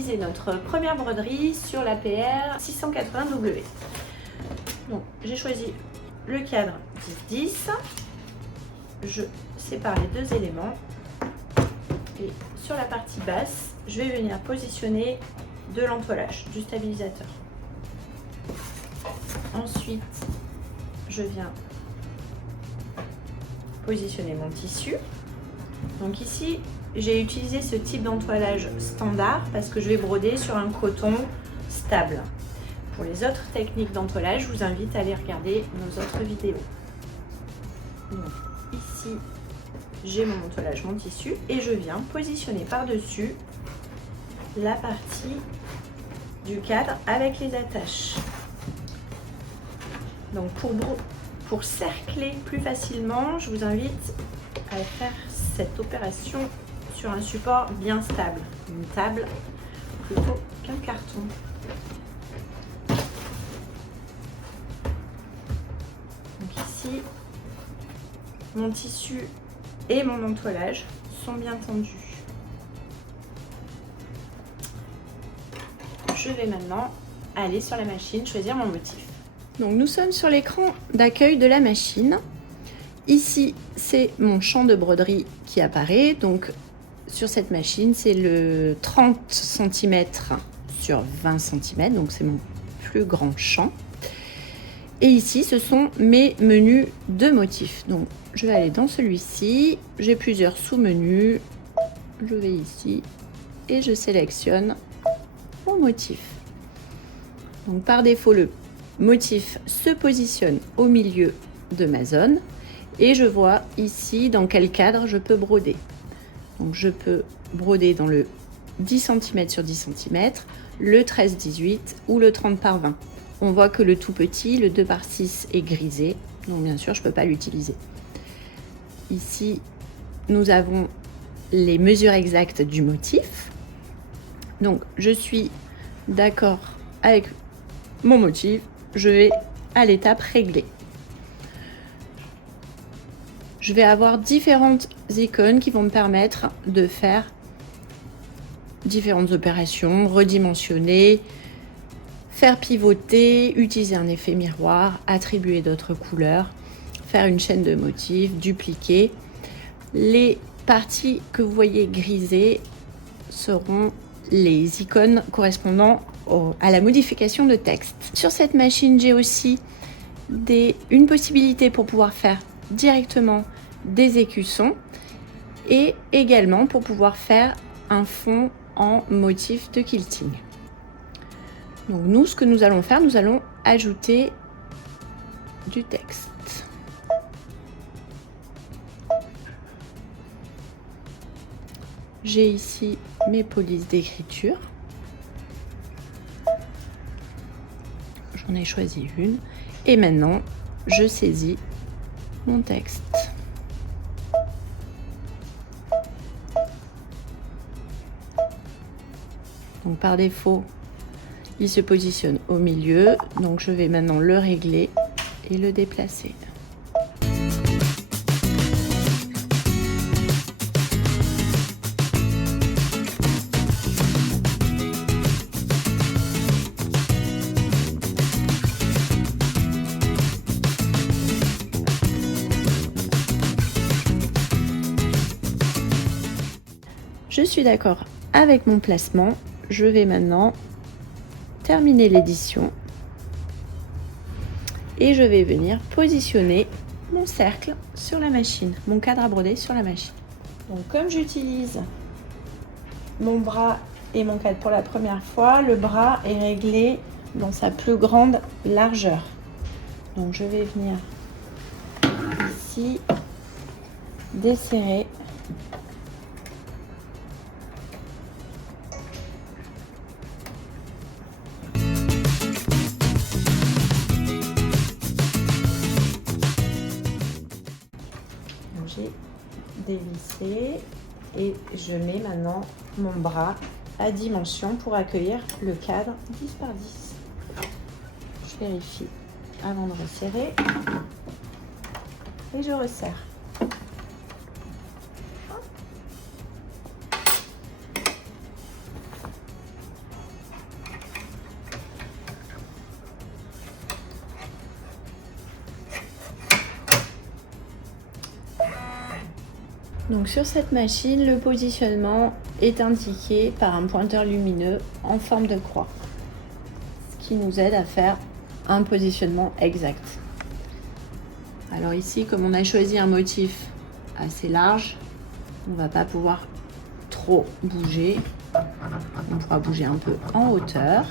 réaliser notre première broderie sur la PR 680W. Donc j'ai choisi le cadre 10-10. Je sépare les deux éléments et sur la partie basse, je vais venir positionner de l'entoilage, du stabilisateur. Ensuite, je viens positionner mon tissu. Donc ici, j'ai utilisé ce type d'entoilage standard parce que je vais broder sur un coton stable. Pour les autres techniques d'entoilage, je vous invite à aller regarder nos autres vidéos. Donc ici, j'ai mon entoilage, mon tissu, et je viens positionner par-dessus la partie du cadre avec les attaches. Donc pour cercler plus facilement, je vous invite à faire cette opération sur un support bien stable, une table plutôt qu'un carton. Donc ici, mon tissu et mon entoilage sont bien tendus. Je vais maintenant aller sur la machine choisir mon motif. Donc nous sommes sur l'écran d'accueil de la machine. Ici, c'est mon champ de broderie qui apparaît. Donc sur cette machine, c'est le 30 cm sur 20 cm. Donc c'est mon plus grand champ. Et ici, ce sont mes menus de motifs. Donc je vais aller dans celui-ci. J'ai plusieurs sous-menus. Je vais ici et je sélectionne mon motif. Donc par défaut, le motif se positionne au milieu de ma zone et je vois ici dans quel cadre je peux broder. Donc je peux broder dans le 10 cm sur 10 cm, le 13-18 ou le 30 par 20. On voit que le tout petit, le 2 par 6 est grisé, donc bien sûr je ne peux pas l'utiliser. Ici, nous avons les mesures exactes du motif. Donc je suis d'accord avec mon motif, je vais à l'étape régler. Je vais avoir différentes icônes qui vont me permettre de faire différentes opérations, redimensionner, faire pivoter, utiliser un effet miroir, attribuer d'autres couleurs, faire une chaîne de motifs, dupliquer. Les parties que vous voyez grisées seront les icônes correspondant à la modification de texte. Sur cette machine, j'ai aussi une possibilité pour pouvoir faire directement des écussons et également pour pouvoir faire un fond en motif de quilting. Donc nous, ce que nous allons faire, nous allons ajouter du texte. J'ai ici mes polices d'écriture. J'en ai choisi une. Et maintenant, je saisis mon texte. Donc par défaut, il se positionne au milieu. Donc je vais maintenant le régler et le déplacer. Je suis d'accord avec mon placement. Je vais maintenant terminer l'édition et je vais venir positionner mon cercle sur la machine, mon cadre à broder sur la machine. Donc comme j'utilise mon bras et mon cadre pour la première fois, le bras est réglé dans sa plus grande largeur. Donc je vais venir ici desserrer . J'ai dévissé et je mets maintenant mon bras à dimension pour accueillir le cadre 10 par 10. Je vérifie avant de resserrer et je resserre. Donc sur cette machine, le positionnement est indiqué par un pointeur lumineux en forme de croix, ce qui nous aide à faire un positionnement exact. Alors ici, comme on a choisi un motif assez large, on ne va pas pouvoir trop bouger. On pourra bouger un peu en hauteur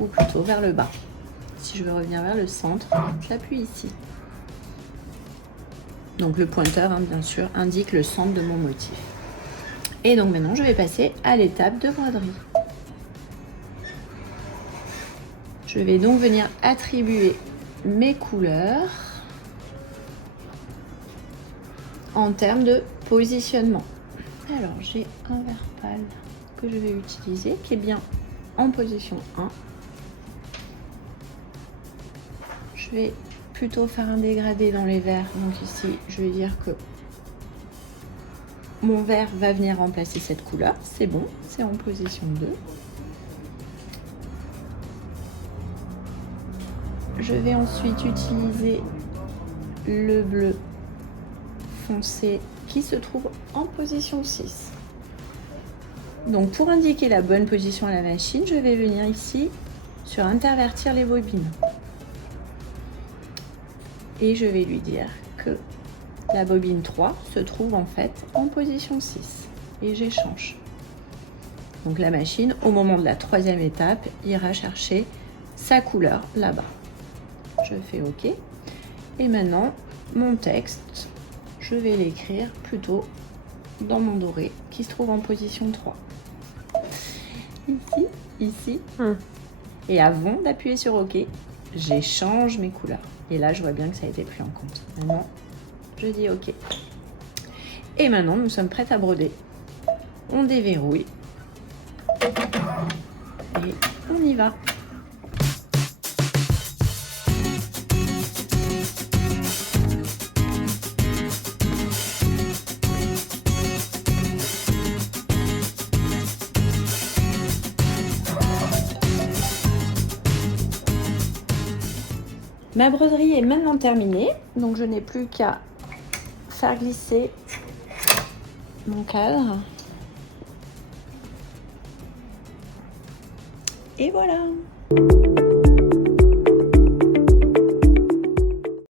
ou plutôt vers le bas. Si je veux revenir vers le centre, j'appuie ici. Donc le pointeur, bien sûr, indique le centre de mon motif. Et donc maintenant, je vais passer à l'étape de broderie. Je vais donc venir attribuer mes couleurs en termes de positionnement. Alors, j'ai un vert pâle que je vais utiliser, qui est bien en position 1. Je vais plutôt faire un dégradé dans les verts. Donc ici, je vais dire que mon vert va venir remplacer cette couleur. C'est bon, c'est en position 2. Je vais ensuite utiliser le bleu foncé qui se trouve en position 6. Donc pour indiquer la bonne position à la machine, je vais venir ici sur intervertir les bobines. Et je vais lui dire que la bobine 3 se trouve en fait en position 6. Et j'échange. Donc la machine, au moment de la 3e étape, ira chercher sa couleur là-bas. Je fais OK. Et maintenant, mon texte, je vais l'écrire plutôt dans mon doré qui se trouve en position 3. Ici. Et avant d'appuyer sur OK, j'échange mes couleurs. Et là, je vois bien que ça a été pris en compte. Maintenant, je dis OK. Et maintenant, nous sommes prêts à broder. On déverrouille. Et on y va. Ma broderie est maintenant terminée, donc je n'ai plus qu'à faire glisser mon cadre. Et voilà!